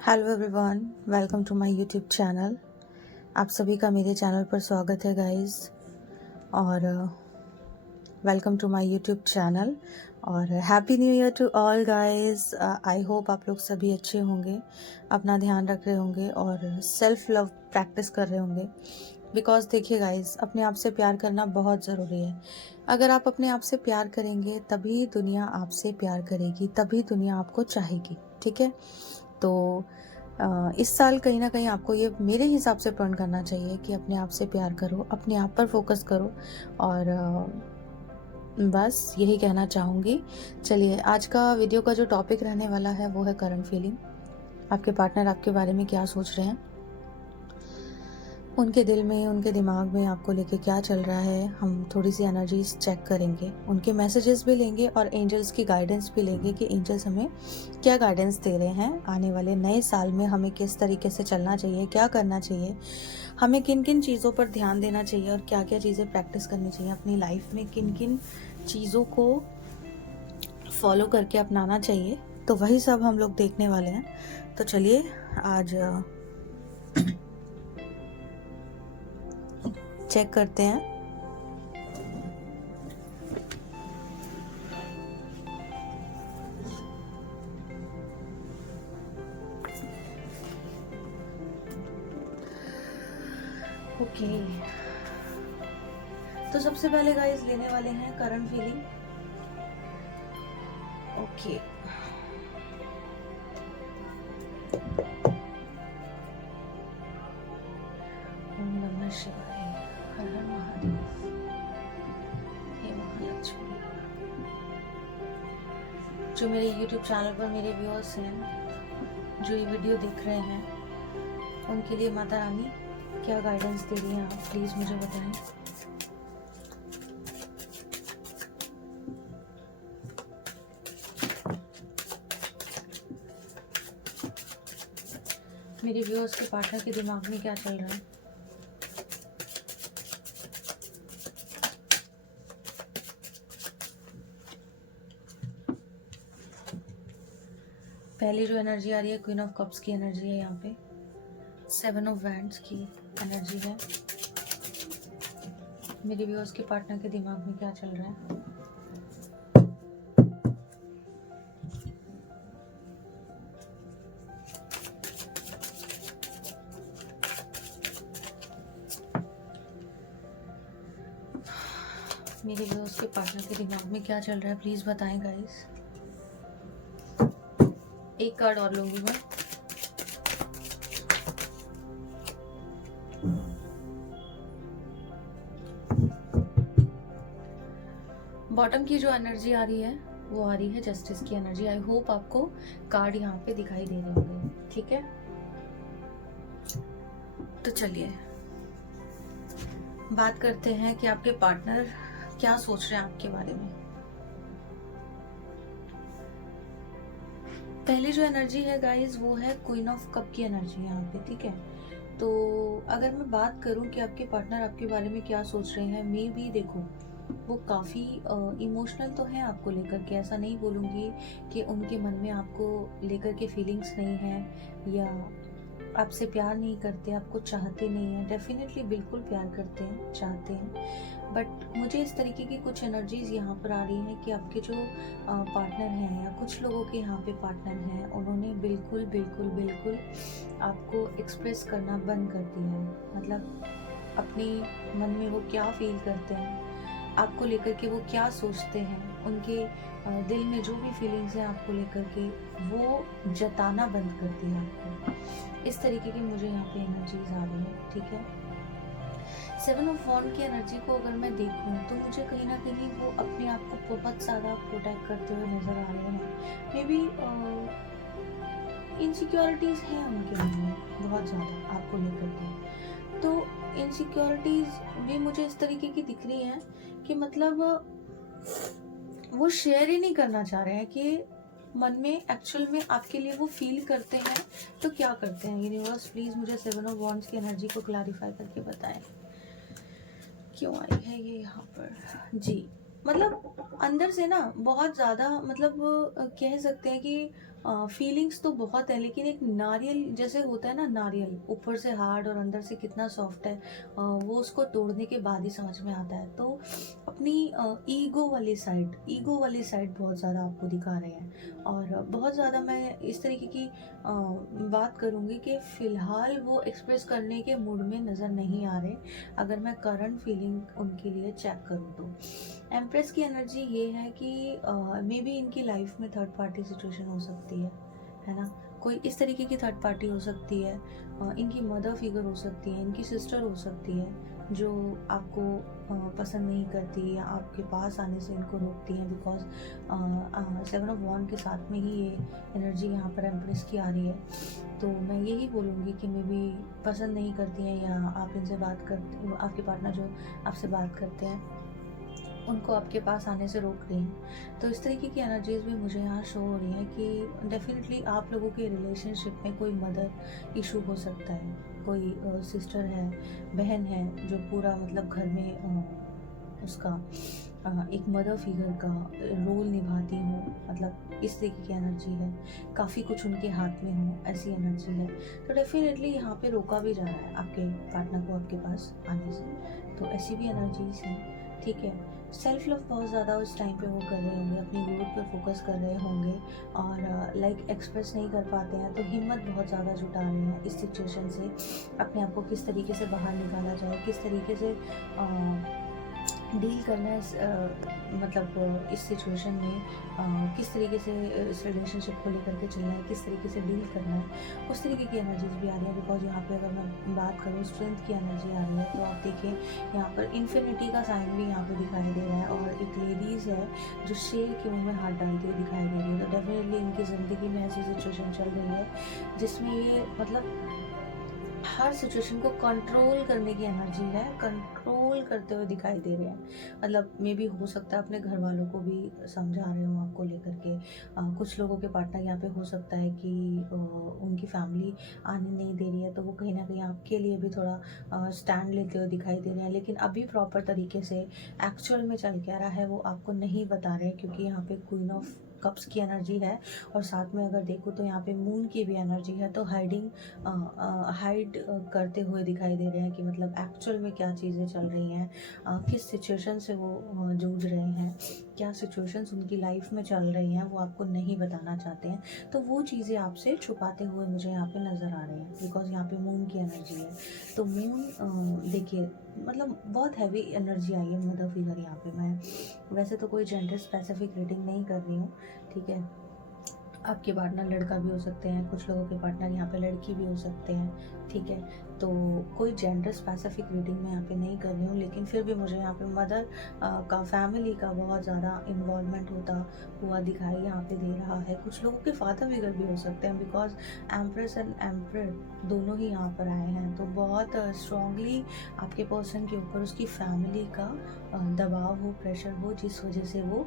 Hello everyone, welcome to my YouTube channel. आप सभी का मेरे चैनल पर स्वागत है गाइस, और welcome to my YouTube channel और happy new year to all guys. I hope आप लोग सभी अच्छे होंगे, अपना ध्यान रख रहे होंगे और सेल्फ लव प्रैक्टिस कर रहे होंगे। बिकॉज देखिए गाइस, अपने आप से प्यार करना बहुत ज़रूरी है। अगर आप अपने आप से प्यार करेंगे तभी दुनिया आपसे प्यार करेगी, तभी दुनिया आपको चाहेगी। ठीक है, तो इस साल कहीं ना कहीं आपको ये मेरे हिसाब से प्रण करना चाहिए कि अपने आप से प्यार करो, अपने आप पर फोकस करो। और बस यही कहना चाहूँगी। चलिए, आज का वीडियो का जो टॉपिक रहने वाला है वो है करंट फीलिंग। आपके पार्टनर आपके बारे में क्या सोच रहे हैं, उनके दिल में, उनके दिमाग में आपको लेके क्या चल रहा है। हम थोड़ी सी एनर्जीज चेक करेंगे, उनके मैसेजेस भी लेंगे और एंजल्स की गाइडेंस भी लेंगे कि एंजल्स हमें क्या गाइडेंस दे रहे हैं। आने वाले नए साल में हमें किस तरीके से चलना चाहिए, क्या करना चाहिए, हमें किन किन चीज़ों पर ध्यान देना चाहिए और क्या क्या चीज़ें प्रैक्टिस करनी चाहिए अपनी लाइफ में, किन किन चीज़ों को फॉलो करके अपनाना चाहिए। तो वही सब हम लोग देखने वाले हैं। तो चलिए आज चेक करते हैं। ओके, तो सबसे पहले गाइस लेने वाले हैं करंट फीलिंग। ओके, ओम नमः शिवाय, हर हर महादेव, हे महालक्ष्मी। जो मेरे YouTube चैनल पर मेरे व्यूअर्स हैं, जो ये वीडियो देख रहे हैं, उनके लिए माता रानी क्या गाइडेंस दे रही हैं, आप प्लीज मुझे बताएं। मेरे व्यूअर्स के पार्टनर के दिमाग में क्या चल रहा है। पहली जो एनर्जी आ रही है क्वीन ऑफ कप्स की एनर्जी है, यहाँ पे 7 ऑफ वैंड्स की एनर्जी है। मेरे व्यूअर्स के पार्टनर के दिमाग में क्या चल रहा है। मेरे व्यूअर्स के पार्टनर के दिमाग में क्या चल रहा है, प्लीज बताएं गाइस। एक कार्ड और लूंगी मैं। बॉटम की जो एनर्जी आ रही है वो आ रही है जस्टिस की एनर्जी। आई होप आपको कार्ड यहाँ पे दिखाई दे रहे होंगे। ठीक है, तो चलिए बात करते हैं कि आपके पार्टनर क्या सोच रहे हैं आपके बारे में। पहली जो एनर्जी है गाइस वो है क्वीन ऑफ कप की एनर्जी यहाँ पे। ठीक है, तो अगर मैं बात करूं कि आपके पार्टनर आपके बारे में क्या सोच रहे हैं, मे बी देखो वो काफ़ी इमोशनल तो है आपको लेकर के। ऐसा नहीं बोलूँगी कि उनके मन में आपको लेकर के फीलिंग्स नहीं है या आपसे प्यार नहीं करते, आपको चाहते नहीं है। डेफिनेटली बिल्कुल प्यार करते हैं, चाहते हैं। बट मुझे इस तरीके की कुछ एनर्जीज यहाँ पर आ रही हैं कि आपके जो पार्टनर हैं या कुछ लोगों के यहाँ पे पार्टनर हैं, उन्होंने बिल्कुल बिल्कुल बिल्कुल आपको एक्सप्रेस करना बंद कर दिया है। मतलब अपने मन में वो क्या फील करते हैं, आपको लेकर के वो क्या सोचते हैं, उनके दिल में जो भी फीलिंग्स हैं आपको लेकर के, वो जताना बंद कर दिया आपको। इस तरीके की मुझे यहाँ पे एनर्जीज आ रही है। ठीक है, 7 ऑफ वॉन्ड की एनर्जी को अगर मैं देखूँ तो मुझे कहीं ना कहीं वो अपने आप को बहुत ज़्यादा प्रोटेक्ट करते हुए नजर आ रहे हैं। मे बी इनसिक्योरिटीज़ हैं उनके मन में बहुत ज़्यादा आपको लेकर के। तो इनसिक्योरिटीज़ भी मुझे इस तरीके की दिख रही हैं कि मतलब वो शेयर ही नहीं करना चाह रहे हैं कि मन में एक्चुअल में आपके लिए वो फील करते हैं तो क्या करते हैं। यूनिवर्स प्लीज मुझे 7 ऑफ वॉन्ड्स की एनर्जी को क्लैरिफाई करके बताएं क्यों आई है ये यहाँ पर। जी, मतलब अंदर से ना बहुत ज़्यादा, मतलब कह सकते हैं कि फीलिंग्स तो बहुत है, लेकिन एक नारियल जैसे होता है ना, नारियल ऊपर से हार्ड और अंदर से कितना सॉफ्ट है, वो उसको तोड़ने के बाद ही समझ में आता है। तो अपनी ईगो वाली साइड बहुत ज़्यादा आपको दिखा रहे हैं, और बहुत ज़्यादा मैं इस तरीके की बात करूँगी कि फ़िलहाल वो एक्सप्रेस करने के मूड में नज़र नहीं आ रहे, अगर मैं करंट फीलिंग उनके लिए चेक करूँ तो। एम्प्रेस की एनर्जी ये है कि मे बी इनकी लाइफ में थर्ड पार्टी सिचुएशन हो सकती है ना? कोई इस तरीके की थर्ड पार्टी हो सकती है, इनकी मदर फिगर हो सकती है, इनकी सिस्टर हो सकती है, जो आपको पसंद नहीं करती या आपके पास आने से इनको रोकती हैं, बिकॉज 7 ऑफ वॉन्ड के साथ में ही ये एनर्जी यहाँ पर एम्प्रेस की आ रही है। तो मैं यही बोलूँगी कि मे बी पसंद नहीं करती हैं, या आप इनसे बात करते, आपके पार्टनर जो आपसे बात करते हैं उनको आपके पास आने से रोक रही हैं। तो इस तरीके की एनर्जीज़ भी मुझे यहाँ शो हो रही हैं कि डेफ़िनेटली आप लोगों के रिलेशनशिप में कोई मदर इशू हो सकता है, कोई सिस्टर है, बहन है, जो पूरा मतलब घर में उसका एक मदर फिगर का रोल निभाती हो, मतलब इस तरीके की एनर्जी है, काफ़ी कुछ उनके हाथ में हो, ऐसी एनर्जी है। तो डेफ़िनेटली यहाँ पे रोका भी जा रहा है आपके पार्टनर को आपके पास आने से, तो ऐसी भी एनर्जीज़ हैं, ठीक है। सेल्फ लव बहुत ज़्यादा उस टाइम पे वो कर रहे होंगे, अपनी ग्रोथ पे फोकस कर रहे होंगे, और लाइक एक्सप्रेस नहीं कर पाते हैं, तो हिम्मत बहुत ज़्यादा जुटा रहे हैं इस सिचुएशन से, अपने आप को किस तरीके से बाहर निकाला जाए, किस तरीके से डील करना है मतलब इस सिचुएशन में, किस तरीके से इस रिलेशनशिप को लेकर के चलना है, किस तरीके से डील करना है, उस तरीके की एनर्जीज भी आ रही है। बिकॉज यहाँ पे अगर मैं बात करूँ स्ट्रेंथ की एनर्जी आ रही है, तो आप देखिए यहाँ पर इन्फिनिटी का साइन भी यहाँ पे दिखाई दे रहा है, और एक लेडीज़ है जो शेर के मुंह में हाथ डालती हुई दिखाई दे रही है। तो डेफिनेटली इनकी ज़िंदगी में ऐसी सिचुएशन चल रही है जिसमें ये मतलब हर सिचुएशन को कंट्रोल करने की एनर्जी है, कंट्रोल करते हुए दिखाई दे रहे हैं। मतलब मे बी हो सकता है अपने घर वालों को भी समझा रहे हो आपको लेकर के, कुछ लोगों के पार्टनर यहाँ पे हो सकता है कि उनकी फैमिली आने नहीं दे रही है, तो वो कहीं ना कहीं आपके लिए भी थोड़ा स्टैंड लेते हुए दिखाई दे रहे हैं, लेकिन अभी प्रॉपर तरीके से एक्चुअल में चल क्या रहा है वो आपको नहीं बता रहे, क्योंकि यहाँ पे क्वीन ऑफ कप्स की एनर्जी है, और साथ में अगर देखो तो यहाँ पे मून की भी एनर्जी है। तो हाइड करते हुए दिखाई दे रहे हैं कि मतलब एक्चुअल में क्या चीज़ें चल रही हैं, किस सिचुएशन से वो जूझ रहे हैं, क्या सिचुएशंस उनकी लाइफ में चल रही हैं, वो आपको नहीं बताना चाहते हैं। तो वो चीज़ें आपसे छुपाते हुए मुझे यहाँ पे नज़र आ रहे हैं, बिकॉज यहाँ पे मून की एनर्जी है। तो मून देखिए मतलब बहुत हैवी एनर्जी आई है मदर फिगर यहाँ पे। मैं वैसे तो कोई जेंडर स्पेसिफिक रीडिंग नहीं कर रही हूँ, ठीक है। आपके पार्टनर लड़का भी हो सकते हैं, कुछ लोगों के पार्टनर यहाँ पे लड़की भी हो सकते हैं, ठीक है। तो कोई जेंडर स्पेसिफिक रीडिंग मैं यहाँ पे नहीं कर रही हूँ, लेकिन फिर भी मुझे यहाँ पे मदर का, फैमिली का बहुत ज़्यादा इन्वॉल्वमेंट होता हुआ दिखाई यहाँ पे दे रहा है। कुछ लोगों के फादर फिगर भी हो सकते हैं, बिकॉज एम्प्रेस एंड एम्परर दोनों ही यहाँ पर आए हैं। तो बहुत स्ट्रांगली आपके पर्सन के ऊपर उसकी फैमिली का दबाव हो, प्रेशर हो, जिस वजह से वो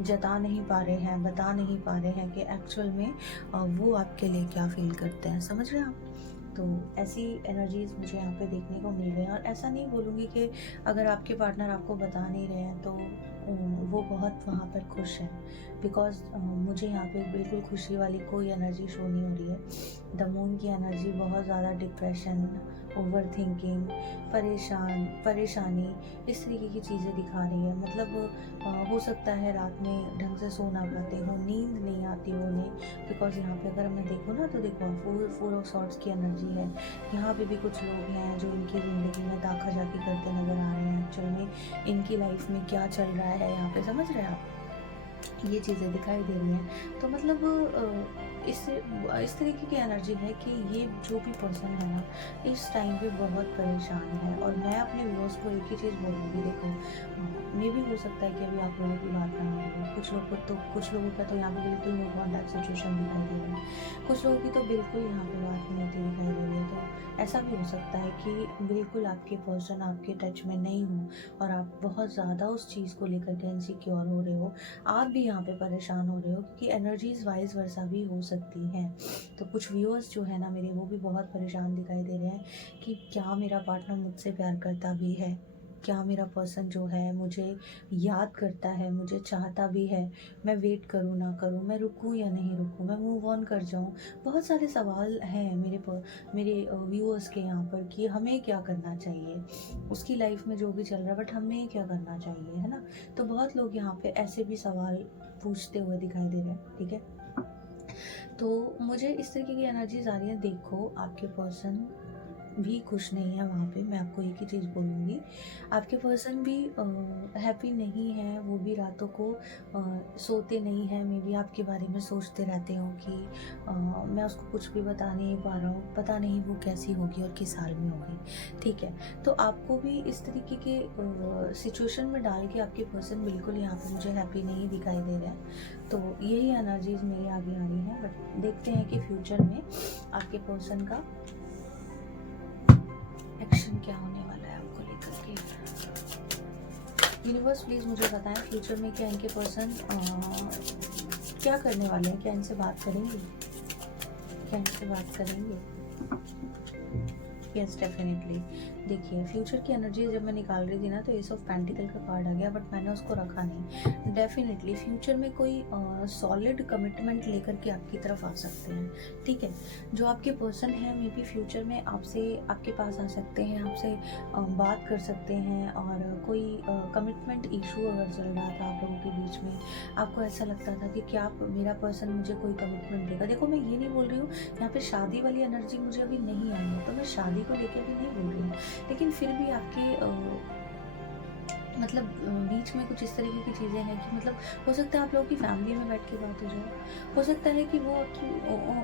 जता नहीं पा रहे हैं, बता नहीं पा रहे हैं कि एक्चुअल में वो आपके लिए क्या फील करते हैं। समझ रहे हैं आप? तो ऐसी एनर्जीज मुझे यहाँ पे देखने को मिल रही हैं, और ऐसा नहीं बोलूँगी कि अगर आपके पार्टनर आपको बता नहीं रहे हैं तो वो बहुत वहाँ पर खुश हैं, बिकॉज मुझे यहाँ पे बिल्कुल खुशी वाली कोई एनर्जी शो नहीं हो रही है। द मून की एनर्जी बहुत ज़्यादा डिप्रेशन, ओवर थिंकिंग, परेशानी, इस तरीके की चीज़ें दिखा रही है। मतलब हो सकता है रात में ढंग से सो ना पाते हो, नींद नहीं आती हो उन्हें, बिकॉज यहाँ पे अगर मैं देखूँ ना तो देखो फोर ऑफ सॉर्ड्स की एनर्जी है। यहाँ पे भी कुछ लोग हैं जो इनकी ज़िंदगी में दाखा जाकी करते नज़र आ रहे हैं। एक्चुअल में इनकी लाइफ में क्या चल रहा है यहाँ पे, समझ रहे हैं आप? ये चीज़ें दिखाई दे रही हैं। तो मतलब इस तरीके की एनर्जी है कि ये जो भी पर्सन है ना इस टाइम पे बहुत परेशान है। और मैं अपने व्यूअर्स को एक ही चीज़ बोलूँगी, देखो मे भी हो सकता है कि अभी आप लोगों की बात ना हो, कुछ लोगों का तो यहाँ पे बिल्कुल नो कॉन्टैक्ट सिचुएशन दिखाई दे रहा है, कुछ लोगों की तो बिल्कुल यहाँ पे बात नहीं होती दिखाई दे रही है। तो ऐसा भी हो सकता है कि बिल्कुल आपके पर्सन आपके टच में नहीं हो, और आप बहुत ज़्यादा उस चीज़ को लेकर के इनसिक्योर हो रहे हो, आप भी यहाँ पे परेशान हो रहे हो, क्योंकि एनर्जीज वाइज वर्सा भी हो सकती हैं। तो कुछ व्यूअर्स जो है ना मेरे, वो भी बहुत परेशान दिखाई दे रहे हैं कि क्या मेरा पार्टनर मुझसे प्यार करता भी है, क्या मेरा पर्सन जो है मुझे याद करता है, मुझे चाहता भी है, मैं वेट करूँ ना करूँ, मैं रुकूँ या नहीं रुकूँ, मैं मूव ऑन कर जाऊँ। बहुत सारे सवाल हैं मेरे व्यूअर्स के यहाँ पर कि हमें क्या करना चाहिए, उसकी लाइफ में जो भी चल रहा है, बट हमें क्या करना चाहिए, है ना। तो बहुत लोग यहाँ पे ऐसे भी सवाल पूछते हुए दिखाई दे रहे हैं, ठीक है। तो मुझे इस तरीके की एनर्जीज आ रही है। देखो, आपके पर्सन भी खुश नहीं है वहाँ पे, मैं आपको एक ही चीज़ बोलूँगी। आपके पर्सन भी हैप्पी नहीं है, वो भी रातों को सोते नहीं हैं। मे बी आपके बारे में सोचते रहते हो कि मैं उसको कुछ भी बता नहीं पा रहा हूँ, पता नहीं वो कैसी होगी और किस हाल में होगी, ठीक है। तो आपको भी इस तरीके के सिचुएशन में डाल के आपके पर्सन बिल्कुल यहाँ पे मुझे हैप्पी नहीं दिखाई दे रहे हैं। तो यही एनर्जीज मेरे आगे आ रही हैं, बट देखते हैं कि फ्यूचर में आपके पर्सन का एक्शन क्या होने वाला है आपको लेकर के। यूनिवर्स प्लीज मुझे बताएं फ्यूचर में क्या इनके पर्सन क्या करने वाले हैं, क्या इनसे बात करेंगे, क्या इनसे बात करेंगे। Yes definitely. देखिए, फ्यूचर की एनर्जी जब मैं निकाल रही थी ना, तो एस ऑफ पेंटिकल का कार्ड आ गया, बट मैंने उसको रखा नहीं। डेफिनेटली फ्यूचर में कोई सॉलिड कमिटमेंट लेकर के आपकी तरफ आ सकते हैं, ठीक है। जो आपके पर्सन हैं मे बी फ्यूचर में आपके पास आ सकते हैं, आपसे बात कर सकते हैं। और कोई कमिटमेंट इशू अगर चल रहा था आप लोगों के बीच में, आपको ऐसा लगता था कि क्या मेरा पर्सन मुझे कोई कमिटमेंट देगा। देखो, मैं ये नहीं बोल रही हूँ यहाँ पे शादी वाली एनर्जी मुझे अभी नहीं आई है, तो मैं शादी को लेकर भी नहीं बोल रही हूँ, लेकिन फिर भी आपके मतलब बीच में कुछ इस तरीके की चीज़ें हैं कि मतलब हो सकता है आप लोगों की फैमिली में बैठ के बात हो जाए, हो सकता है कि वो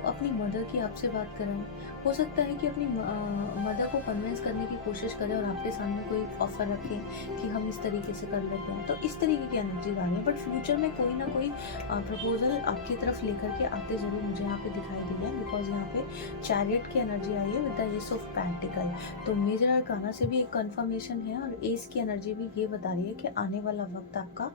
अपनी मदर की आपसे बात कराएं, हो सकता है कि अपनी मदर को कन्विंस करने की कोशिश करें और आपके सामने कोई ऑफर रखें कि हम इस तरीके से कर लेते हैं। तो इस तरीके की एनर्जी आ रही है, बट फ्यूचर में कोई ना कोई प्रपोजल आपकी तरफ लेकर के आते ज़रूर मुझे यहाँ पे दिखाई दे रहे हैं। बिकॉज यहाँ पे चैरियट की एनर्जी आई है with the S of pentacle. तो मेजर अरकाना से भी एक कंफर्मेशन है, और एस की एनर्जी भी ये बता रही है कि आने वाला वक्त आपका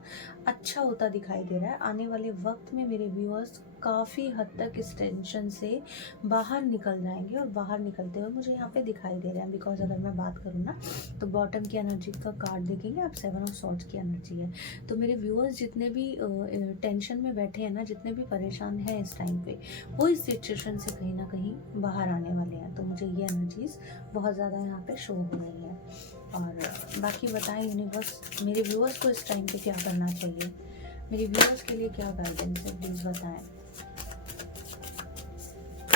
अच्छा होता दिखाई दे रहा है। आने वाले वक्त में मेरे व्यूअर्स काफ़ी हद तक इस टेंशन से बाहर निकल जाएंगे, और बाहर निकलते हुए मुझे यहाँ पे दिखाई दे रहे हैं। बिकॉज अगर मैं बात करूँ ना, तो बॉटम की एनर्जी का कार्ड देखेंगे आप, 7 ऑफ सॉर्ड्स की एनर्जी है। तो मेरे व्यूअर्स जितने भी टेंशन में बैठे हैं ना, जितने भी परेशान हैं इस टाइम पे, वो इस सिचुएशन से कहीं ना कहीं बाहर आने वाले हैं। तो मुझे ये एनर्जीज बहुत ज़्यादा यहाँ पे शो हो रही है। और बाकी बताएं यूनिवर्स, मेरे व्यूअर्स को इस टाइम पे क्या करना चाहिए, मेरे व्यूअर्स के लिए क्या गाइडेंस है, प्लीज़ बताएं।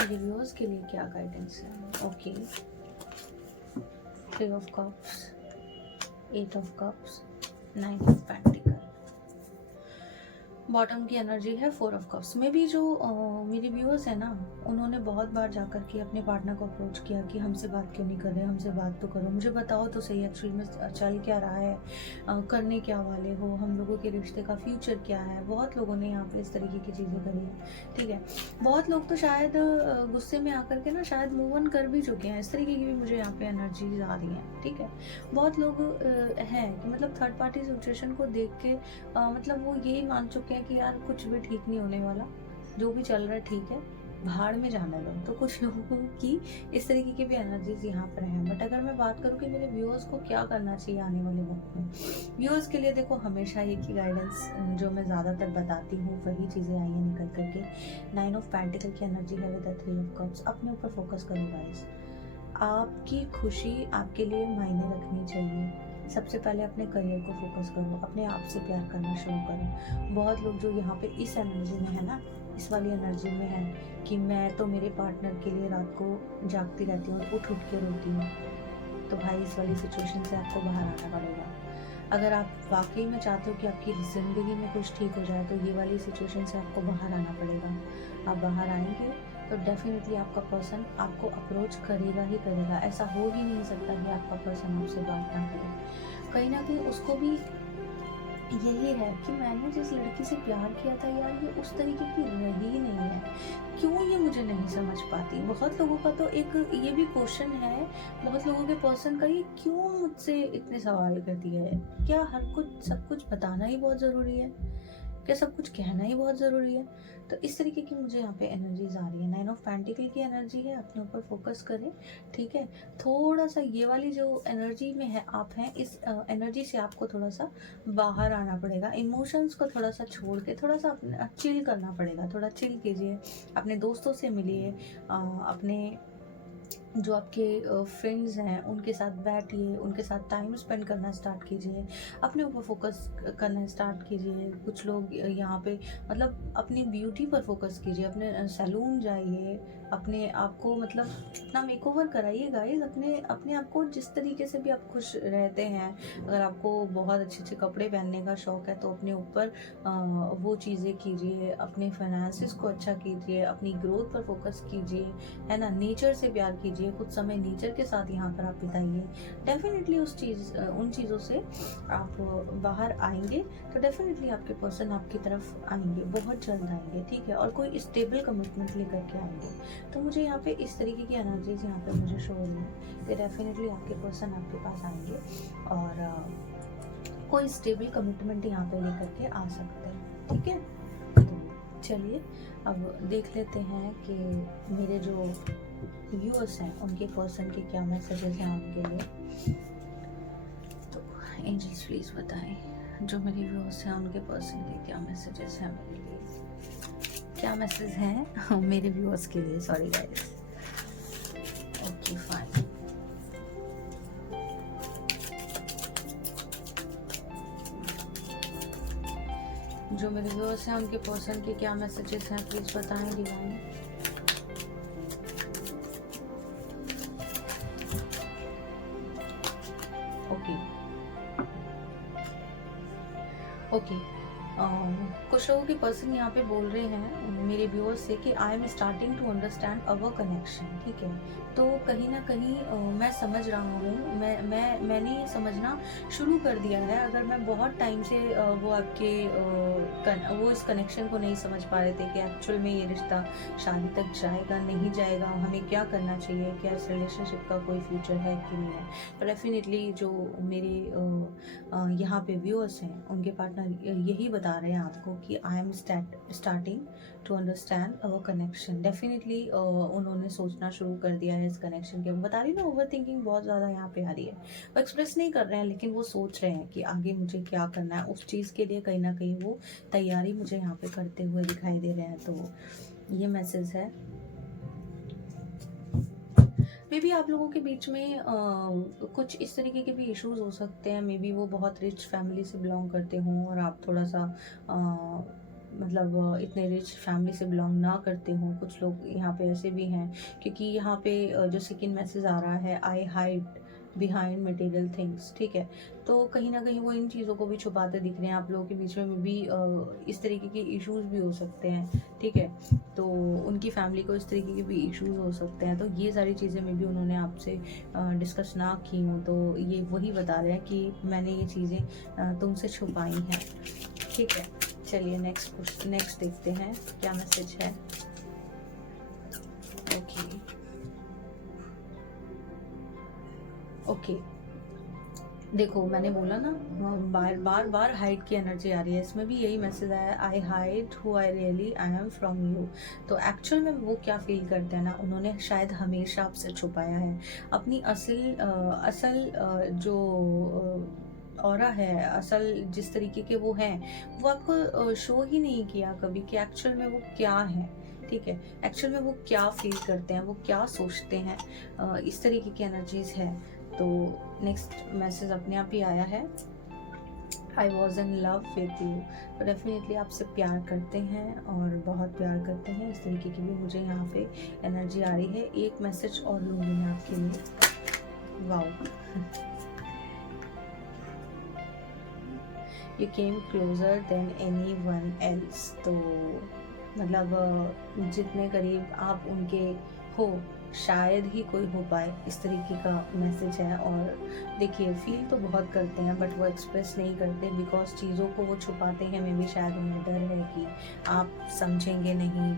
मेरे व्यूअर्स के लिए क्या गाइडेंस है। Okay, 3 of cups, 8 of cups, 9 of pentacle. Bottom की एनर्जी है 4 ऑफ कप्स में भी। जो मेरे व्यूअर्स है ना, उन्होंने बहुत बार जाकर के अपने पार्टनर को अप्रोच किया कि हमसे बात क्यों नहीं कर रहे, हमसे बात तो करो, मुझे बताओ तो सही एक्चुअली में चल क्या रहा है, करने क्या वाले हो, हम लोगों के रिश्ते का फ्यूचर क्या है। बहुत लोगों ने यहाँ पे इस तरीके की चीज़ें करी हैं, ठीक है। बहुत लोग तो शायद गुस्से में आकर के ना शायद मूव ऑन कर भी चुके हैं। इस तरीके की भी मुझे यहाँ पे एनर्जीज आ रही हैं, ठीक है। बहुत लोग हैं कि मतलब थर्ड पार्टी सिचुएशन को देख के मतलब वो यही मान चुके हैं कि यार कुछ भी ठीक नहीं होने वाला, जो भी चल रहा है ठीक है, भाड़ में जाने दो। तो कुछ लोगों की इस तरीके की भी एनर्जीज यहाँ पर हैं। बट अगर मैं बात करूँ कि मेरे व्यूअर्स को क्या करना चाहिए आने वाले वक्त में, व्यूअर्स के लिए देखो हमेशा एक ही गाइडेंस जो मैं ज़्यादातर बताती हूँ वही चीज़ें आई हैं निकल करके। 9 ऑफ पेंटिकल की एनर्जी है विद द 3 ऑफ कप्स। अपने ऊपर फोकस करो गाइस, आपकी खुशी आपके लिए मायने रखनी चाहिए। सबसे पहले अपने करियर को फोकस करो, अपने आप से प्यार करना शुरू करो। बहुत लोग जो यहाँ पे इस एनर्जी में है ना, इस वाली एनर्जी में है कि मैं तो मेरे पार्टनर के लिए रात को जागती रहती हूँ, उठ के रोती हूँ। तो भाई इस वाली सिचुएशन से आपको बाहर आना पड़ेगा। अगर आप वाकई में चाहते हो कि आपकी ज़िंदगी में कुछ ठीक हो जाए, तो ये वाली सिचुएशन से आपको बाहर आना पड़ेगा। आप बाहर आएंगे तो डेफिनेटली आपका पर्सन आपको अप्रोच करेगा ही करेगा। ऐसा हो ही नहीं सकता कि आपका पर्सन आपसे बात ना करे। कहीं ना कहीं उसको भी यही है कि मैंने जिस लड़की से प्यार किया था यार, ये उस तरीके की रही ही नहीं है, क्यों ये मुझे नहीं समझ पाती। बहुत लोगों का तो एक ये भी क्वेश्चन है, बहुत लोगों के पर्सन का, ये क्यों मुझसे इतने सवाल करती है, क्या हर कुछ सब कुछ बताना ही बहुत ज़रूरी है, क्या सब कुछ कहना ही बहुत ज़रूरी है। तो इस तरीके की मुझे यहाँ पे एनर्जीज आ रही है। 9 ऑफ ऑफ पेंटिकल की एनर्जी है, अपने ऊपर फोकस करें, ठीक है। थोड़ा सा ये वाली जो एनर्जी में है आप हैं, इस एनर्जी से आपको थोड़ा सा बाहर आना पड़ेगा। इमोशंस को थोड़ा सा छोड़ के थोड़ा सा अपने चिल करना पड़ेगा, थोड़ा चिल कीजिए, अपने दोस्तों से मिलिए, अपने जो आपके फ्रेंड्स हैं उनके साथ बैठिए, उनके साथ टाइम स्पेंड करना स्टार्ट कीजिए, अपने ऊपर फोकस करना स्टार्ट कीजिए। कुछ लोग यहाँ पे मतलब अपनी ब्यूटी पर फोकस कीजिए, अपने सैलून जाइए, अपने आप को मतलब अपना मेकओवर कराइए गाइस। अपने अपने आप को जिस तरीके से भी आप खुश रहते हैं, अगर आपको बहुत अच्छे अच्छे कपड़े पहनने का शौक है तो अपने ऊपर वो चीज़ें कीजिए, अपने फाइनेंसिस को अच्छा कीजिए, अपनी ग्रोथ पर फोकस कीजिए, है ना। नेचर से प्यार कीजिए, कुछ समय नेचर के साथ यहाँ पर आप बिताइए। डेफिनेटली उन चीज़ों से आप बाहर आएंगे तो डेफिनेटली आपके पर्सन आपकी तरफ आएंगे, बहुत जल्द आएंगे, ठीक है। और कोई स्टेबल कमिटमेंट लेकर के आएंगे। तो मुझे यहाँ पे इस तरीके की एनर्जीज यहाँ पे मुझे शो हो रही है कि डेफिनेटली आपके पर्सन आपके पास आएंगे और कोई स्टेबल कमिटमेंट यहाँ पे लेकर के आ सकते हैं, ठीक है। तो चलिए अब देख लेते हैं कि मेरे जो व्यूअर्स हैं उनके पर्सन के क्या मैसेजेस हैं उनके लिए। तो एंजल्स प्लीज बताएं जो मेरे व्यूअर्स हैं उनके पर्सन के क्या मैसेजेस हैं मेरे लिए, क्या मैसेज हैं मेरे व्यूअर्स के लिए। Sorry guys. Okay fine. जो मेरे व्यूअर्स हैं उनके पर्सन के क्या मैसेजेस हैं प्लीज बताएं डिवाइन। ओके कुछ लोगों के पर्सन यहाँ पे बोल रहे हैं मेरे व्यूअर्स से कि I am starting to understand our connection, ठीक है। तो कहीं ना कहीं मैं समझ रहा हूँ, मैंने ये समझना शुरू कर दिया है। अगर मैं बहुत टाइम से वो आपके वो इस कनेक्शन को नहीं समझ पा रहे थे कि एक्चुअल में ये रिश्ता शादी तक जाएगा नहीं जाएगा, हमें क्या करना चाहिए, क्या इस रिलेशनशिप का कोई फ्यूचर है कि नहीं है। तो डेफिनेटली जो मेरे यहाँ पे व्यूअर्स हैं उनके पार्टनर यही बता रहे हैं आपको कि I am starting to understand our connection. Definitely उन्होंने सोचना शुरू कर दिया है इस कनेक्शन के। बता रही ना, ओवर थिंकिंग बहुत ज़्यादा यहाँ पे आ रही है। वो एक्सप्रेस नहीं कर रहे हैं लेकिन वो सोच रहे हैं कि आगे मुझे क्या करना है, उस चीज़ के लिए कहीं ना कहीं वो तैयारी मुझे यहाँ पे करते हुए दिखाई दे रहे हैं। तो ये मैसेज है। मे बी आप लोगों के बीच में कुछ इस तरीके के भी इश्यूज हो सकते हैं। मे बी वो बहुत रिच फैमिली से बिलोंग करते हों और आप थोड़ा सा मतलब इतने रिच फैमिली से बिलोंग ना करते हों। कुछ लोग यहाँ पे ऐसे भी हैं, क्योंकि यहाँ पे जो सेकंड मैसेज आ रहा है आई हाइड बिहाइंड मटेरियल थिंग्स, ठीक है। तो कहीं ना कहीं वो इन चीज़ों को भी छुपाते दिख रहे हैं। आप लोगों के बीच में भी इस तरीके के इश्यूज भी हो सकते हैं, ठीक है। तो उनकी फैमिली को इस तरीके के भी इश्यूज हो सकते हैं। तो ये सारी चीज़ें में भी उन्होंने आपसे डिस्कस ना की हों, तो ये वही बता रहे हैं कि मैंने ये चीज़ें तुमसे छुपाई हैं, ठीक है। चलिए नेक्स्ट देखते हैं क्या मैसेज है। ओके देखो, मैंने बोला ना बार बार हाइड की एनर्जी आ रही है। इसमें भी यही मैसेज आया, आई hide who I really I am from you. तो एक्चुअल में वो क्या फील करते हैं ना, उन्होंने शायद हमेशा आपसे छुपाया है अपनी असल जो ऑरा है, असल जिस तरीके के वो हैं, वो आपको शो ही नहीं किया कभी कि एक्चुअल में वो क्या है, ठीक है। एक्चुअल में वो क्या फील करते हैं, वो क्या सोचते हैं, इस तरीके की एनर्जीज है। तो नेक्स्ट मैसेज अपने आप ही आया है, I was in love with you. तो डेफिनेटली आपसे प्यार करते हैं और बहुत प्यार करते हैं। इस तरीके की भी मुझे यहाँ पे एनर्जी आ रही है। एक मैसेज और लूँगी मैं आपके लिए। Wow, you came closure then any one else. तो मतलब जितने करीब आप उनके हो शायद ही कोई हो पाए, इस तरीके का मैसेज है। और देखिए, फील तो बहुत करते हैं बट वो एक्सप्रेस नहीं करते बिकॉज चीज़ों को वो छुपाते हैं। मे भी शायद उन्हें डर है कि आप समझेंगे नहीं।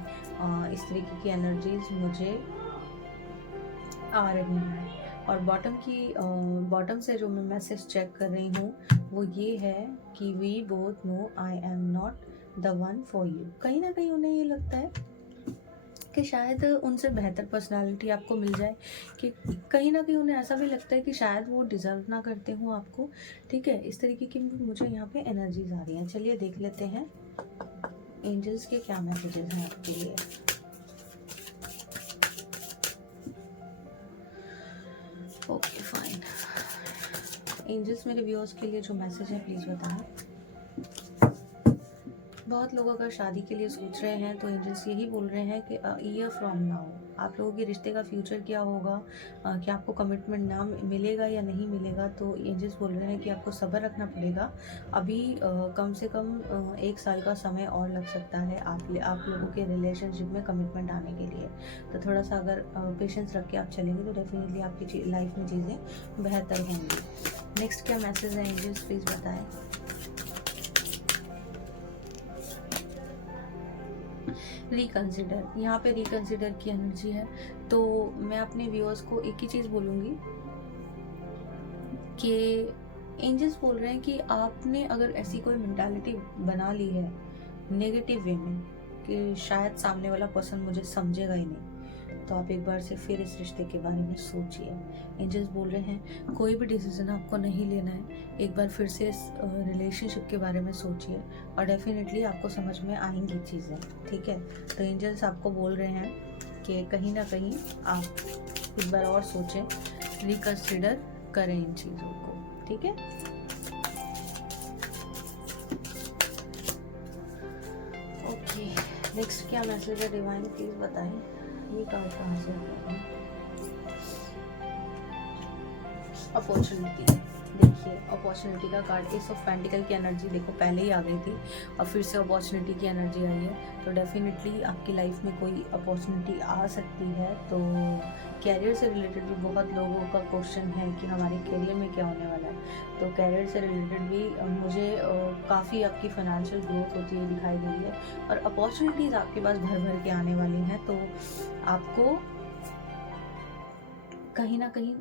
इस तरीके की एनर्जीज मुझे आ रही हैं। और बॉटम से जो मैं मैसेज चेक कर रही हूँ वो ये है कि we both know I am not the one for you. कहीं ना कहीं उन्हें ये लगता है कि शायद उनसे बेहतर पर्सनालिटी आपको मिल जाए, कि कहीं ना कहीं उन्हें ऐसा भी लगता है कि शायद वो डिज़र्व ना करते हों आपको। ठीक है, इस तरीके की मुझे यहाँ पे एनर्जीज आ रही हैं। चलिए देख लेते हैं एंजल्स के क्या मैसेजेस हैं आपके लिए। ओके फाइन, एंजल्स मेरे व्यूअर्स के लिए जो मैसेज है प्लीज़ बताएं। बहुत लोग अगर शादी के लिए सोच रहे हैं तो एंजल्स यही बोल रहे हैं कि ईयर फ्रॉम नाउ आप लोगों के रिश्ते का फ्यूचर क्या होगा, कि आपको कमिटमेंट ना मिलेगा या नहीं मिलेगा। तो एंजल्स बोल रहे हैं कि आपको सब्र रखना पड़ेगा। अभी कम से कम 1 साल का समय और लग सकता है आप लोगों के रिलेशनशिप में कमिटमेंट आने के लिए। तो थोड़ा सा अगर पेशेंस रख के आप चलेंगे तो डेफिनेटली आपकी लाइफ में चीज़ें बेहतर होंगी। नेक्स्ट क्या मैसेज है एंजल्स, प्लीज़ बताएं। रिकंसिडर, यहाँ पे रिकंसिडर की एनर्जी है। तो मैं अपने व्यूअर्स को एक ही चीज़ बोलूँगी कि एंजल्स बोल रहे हैं कि आपने अगर ऐसी कोई मेंटालिटी बना ली है नेगेटिव वे में कि शायद सामने वाला पर्सन मुझे समझेगा ही नहीं, तो आप एक बार से फिर इस रिश्ते के बारे में सोचिए। एंजल्स बोल रहे हैं कोई भी डिसीजन आपको नहीं लेना है, एक बार फिर से इस रिलेशनशिप के बारे में सोचिए और डेफिनेटली आपको समझ में आएंगी चीज़ें। ठीक है, तो एंजल्स आपको बोल रहे हैं कि कहीं ना कहीं आप एक बार और सोचें, रिकंसिडर करें इन चीज़ों को। ठीक है, ओके नेक्स्ट क्या मैसेज है डिवाइन, प्लीज बताएं। ये कार्ड कहाँ से आ रहा है? अपॉर्चुनिटी, देखिए अपॉर्चुनिटी का कार्ड, एस ऑफ पेंटिकल की एनर्जी देखो पहले ही आ गई थी और फिर से अपॉर्चुनिटी की एनर्जी आई है। तो डेफिनेटली आपकी लाइफ में कोई अपॉर्चुनिटी आ सकती है। तो कैरियर से रिलेटेड भी बहुत लोगों का क्वेश्चन है कि हमारे कैरियर में क्या होने वाला है। तो कैरियर से रिलेटेड भी मुझे काफ़ी आपकी फाइनेंशियल ग्रोथ होती हुई दिखाई दे रही है और अपॉर्चुनिटीज़ आपके पास भर भर के आने वाली हैं। तो आपको कहीं ना कहीं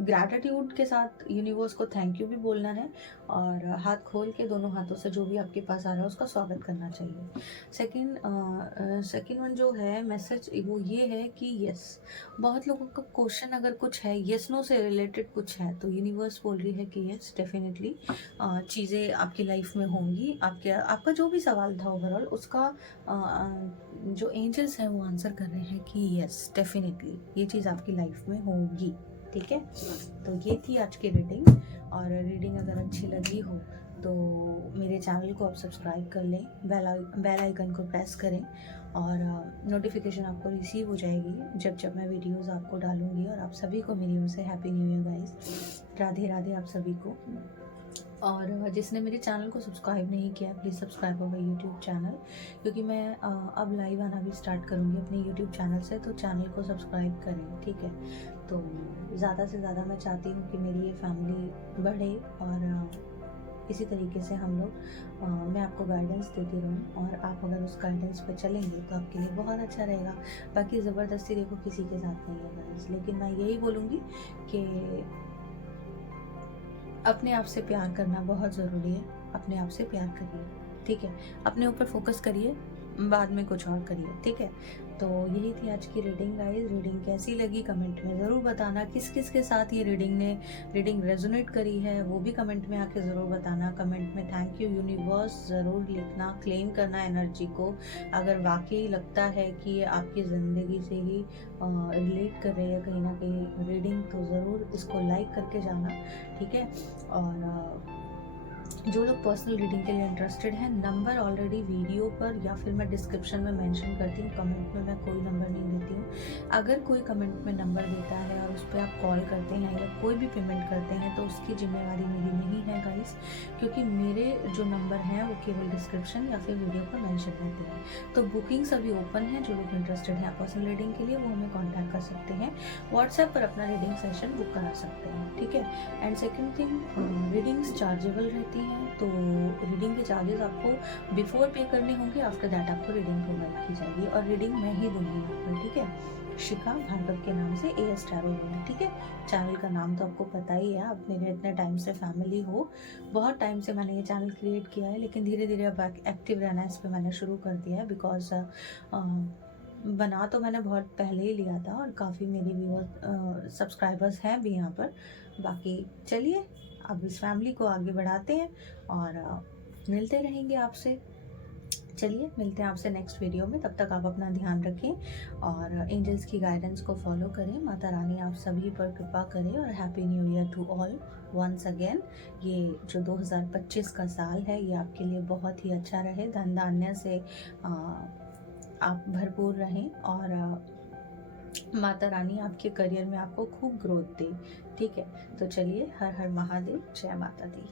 ग्रैटिट्यूड के साथ यूनिवर्स को थैंक यू भी बोलना है और हाथ खोल के दोनों हाथों से जो भी आपके पास आ रहा है उसका स्वागत करना चाहिए। सेकंड वन जो है मैसेज वो ये है कि यस, बहुत लोगों का क्वेश्चन अगर कुछ है यस नो से रिलेटेड कुछ है तो यूनिवर्स बोल रही है कि यस डेफिनेटली चीज़ें आपकी लाइफ में होंगी। आपका जो भी सवाल था ओवरऑल उसका जो एंजल्स हैं वो आंसर कर रहे हैं कि यस डेफिनेटली ये चीज़ आपकी लाइफ में होगी। ठीक है, तो ये थी आज की रीडिंग और रीडिंग अगर अच्छी लगी हो तो मेरे चैनल को आप सब्सक्राइब कर लें, बेल आइकन को प्रेस करें और नोटिफिकेशन आपको रिसीव हो जाएगी जब मैं वीडियोस आपको डालूंगी। और आप सभी को मेरी ओर से happy new year guys, Radhe Radhe आप सभी को। और जिसने मेरे चैनल को सब्सक्राइब नहीं किया प्लीज़ सब्सक्राइब होगा यूट्यूब चैनल, क्योंकि मैं अब लाइव आना भी स्टार्ट करूँगी अपने यूट्यूब चैनल से, तो चैनल को सब्सक्राइब करें। ठीक है, तो ज़्यादा से ज़्यादा मैं चाहती हूँ कि मेरी ये फैमिली बढ़े और इसी तरीके से हम लोग मैं आपको गाइडेंस देती रहूँ और आप अगर उस गाइडेंस पे चलेंगे तो आपके लिए बहुत अच्छा रहेगा। बाकी ज़बरदस्ती देखो किसी के साथ नहीं है गाइस, लेकिन मैं यही बोलूँगी कि अपने आप से प्यार करना बहुत ज़रूरी है। अपने आप से प्यार करिए, ठीक है, अपने ऊपर फोकस करिए, बाद में कुछ और करिए। ठीक है, तो यही थी आज की रीडिंग गाइस। रीडिंग कैसी लगी कमेंट में ज़रूर बताना। किस किस के साथ ये रीडिंग रेजोनेट करी है वो भी कमेंट में आके ज़रूर बताना। कमेंट में थैंक यू यूनिवर्स ज़रूर लिखना, क्लेम करना एनर्जी को। अगर वाकई लगता है कि ये आपकी ज़िंदगी से ही रिलेट कर रही है कहीं ना कहीं रीडिंग, तो ज़रूर इसको लाइक करके जाना। ठीक है, और जो लोग पर्सनल रीडिंग के लिए इंटरेस्टेड हैं, नंबर ऑलरेडी वीडियो पर या फिर मैं डिस्क्रिप्शन में मेंशन करती हूँ। कमेंट में मैं कोई नंबर नहीं देती हूँ। अगर कोई कमेंट में नंबर देता है और उस पर आप कॉल करते हैं या कोई भी पेमेंट करते हैं तो उसकी जिम्मेवारी मेरी नहीं है गाइस, क्योंकि मेरे जो नंबर हैं वो केवल डिस्क्रिप्शन या फिर वीडियो पर मेंशन रहते हैं। तो बुकिंग्स अभी ओपन है, जो लोग इंटरेस्टेड हैं पर्सनल रीडिंग के लिए वो हमें कॉन्टैक्ट कर सकते हैं, व्हाट्सएप पर अपना रीडिंग सेशन बुक करा सकते हैं। ठीक है, and second thing, readings chargeable रहती हैं, तो रीडिंग के चार्जेस आपको बिफोर पे करने होंगे, आफ्टर दैट आपको रीडिंग प्रोवाइड की जाएगी और रीडिंग मैं ही दूंगी आपको। ठीक है, है, शिखा भार्गव के नाम से AS टैरो है, ठीक है। चैनल का नाम तो आपको पता ही है, आप मेरे इतने टाइम से फैमिली हो। बहुत टाइम से मैंने ये चैनल क्रिएट किया है, लेकिन धीरे धीरे अब एक्टिव रहना इस पर मैंने शुरू कर दिया है, बिकॉज बना तो मैंने बहुत पहले ही लिया था और काफ़ी मेरी व्यूअर सब्सक्राइबर्स हैं भी यहाँ पर। बाकी चलिए अब इस फैमिली को आगे बढ़ाते हैं और मिलते रहेंगे आपसे। चलिए मिलते हैं आपसे नेक्स्ट वीडियो में, तब तक आप अपना ध्यान रखें और एंजल्स की गाइडेंस को फॉलो करें। माता रानी आप सभी पर कृपा करें और happy new year to all once again. ये जो 2025 का साल है ये आपके लिए बहुत ही अच्छा रहे, धन धान्य से आप भरपूर रहें और माता रानी आपके करियर में आपको खूब ग्रोथ दे, ठीक है। तो चलिए, हर हर महादेव, जय माता दी।